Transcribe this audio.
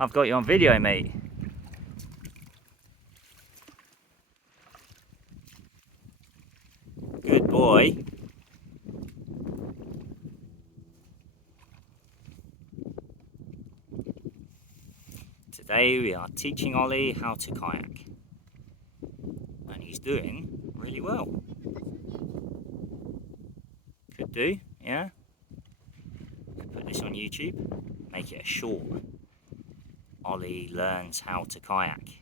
I've got you on video, mate. Good boy. Today we are teaching Ollie how to kayak. And he's doing really well. Could do, yeah? Could put this on YouTube, make it a short. Ollie learns how to kayak.